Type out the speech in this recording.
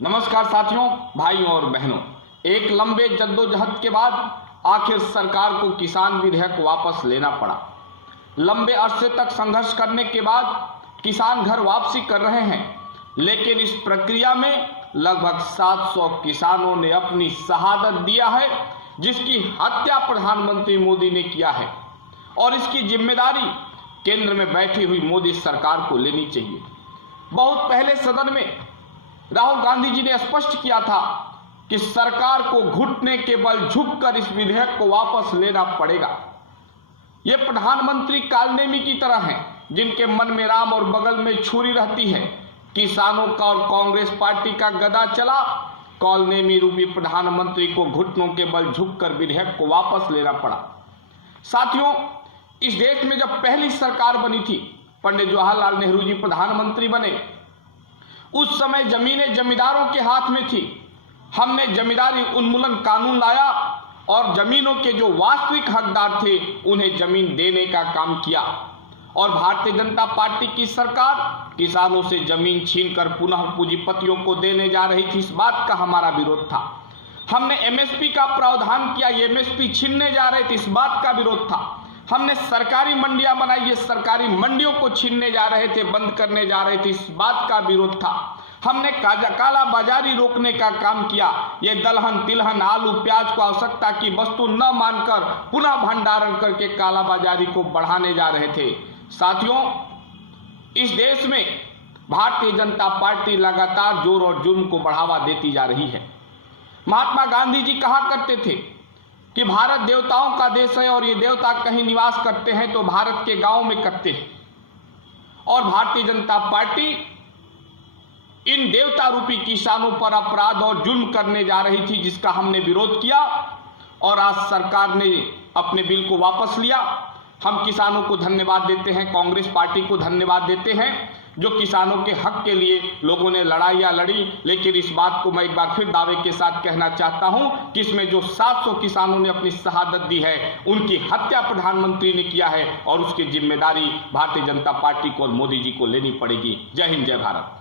नमस्कार साथियों, भाइयों और बहनों। एक लंबे जद्दोजहद के बाद आखिर सरकार को किसान विधेयक वापस लेना पड़ा। लंबे अरसे तक संघर्ष करने के बाद किसान घर वापसी कर रहे हैं, लेकिन इस प्रक्रिया में लगभग 700 किसानों ने अपनी शहादत दिया है, जिसकी हत्या प्रधानमंत्री मोदी ने किया है और इसकी जिम्मेदारी केंद्र में बैठी हुई मोदी सरकार को लेनी चाहिए। बहुत पहले सदन में राहुल गांधी जी ने स्पष्ट किया था कि सरकार को घुटने के बल झुककर इस विधेयक को वापस लेना पड़ेगा। ये प्रधानमंत्री कालनेमी की तरह हैं, जिनके मन में राम और बगल में छुरी रहती है। किसानों का और कांग्रेस पार्टी का गदा चला, कालनेमी रूपी प्रधानमंत्री को घुटनों के बल झुककर विधेयक को वापस लेना पड़ा। साथियों, इस देश में जब पहली सरकार बनी थी, पंडित जवाहरलाल नेहरू जी प्रधानमंत्री बने, उस समय जमीनें जमींदारों के हाथ में थी। हमने जमींदारी उन्मूलन कानून लाया और जमीनों के जो वास्तविक हकदार थे उन्हें जमीन देने का काम किया। और भारतीय जनता पार्टी की सरकार किसानों से जमीन छीनकर पुनः पूंजीपतियों को देने जा रही थी। इस बात का हमारा विरोध था। हमने एमएसपी का प्रावधान किया, एमएसपी छीनने जा रहे थे, इस बात का विरोध था। हमने सरकारी मंडियां बनाई, ये सरकारी मंडियों को छीनने जा रहे थे, बंद करने जा रहे थे, इस बात का विरोध था। हमने काला बाजारी रोकने का काम किया। ये दलहन तिलहन आलू प्याज को आवश्यकता की वस्तु न मानकर पुनः भंडारण करके काला बाजारी को बढ़ाने जा रहे थे। साथियों, इस देश में भारतीय जनता पार्टी लगातार जोर और जुर्म को बढ़ावा देती जा रही है। महात्मा गांधी जी कहा करते थे कि भारत देवताओं का देश है और ये देवता कहीं निवास करते हैं तो भारत के गांव में करते हैं। और भारतीय जनता पार्टी इन देवता रूपी किसानों पर अपराध और जुल्म करने जा रही थी, जिसका हमने विरोध किया और आज सरकार ने अपने बिल को वापस लिया। हम किसानों को धन्यवाद देते हैं, कांग्रेस पार्टी को धन्यवाद देते हैं, जो किसानों के हक के लिए लोगों ने लड़ाइयाँ लड़ी। लेकिन इस बात को मैं एक बार फिर दावे के साथ कहना चाहता हूं कि इसमें जो 700 किसानों ने अपनी शहादत दी है, उनकी हत्या प्रधानमंत्री ने किया है और उसकी जिम्मेदारी भारतीय जनता पार्टी को और मोदी जी को लेनी पड़ेगी। जय हिंद, जय भारत।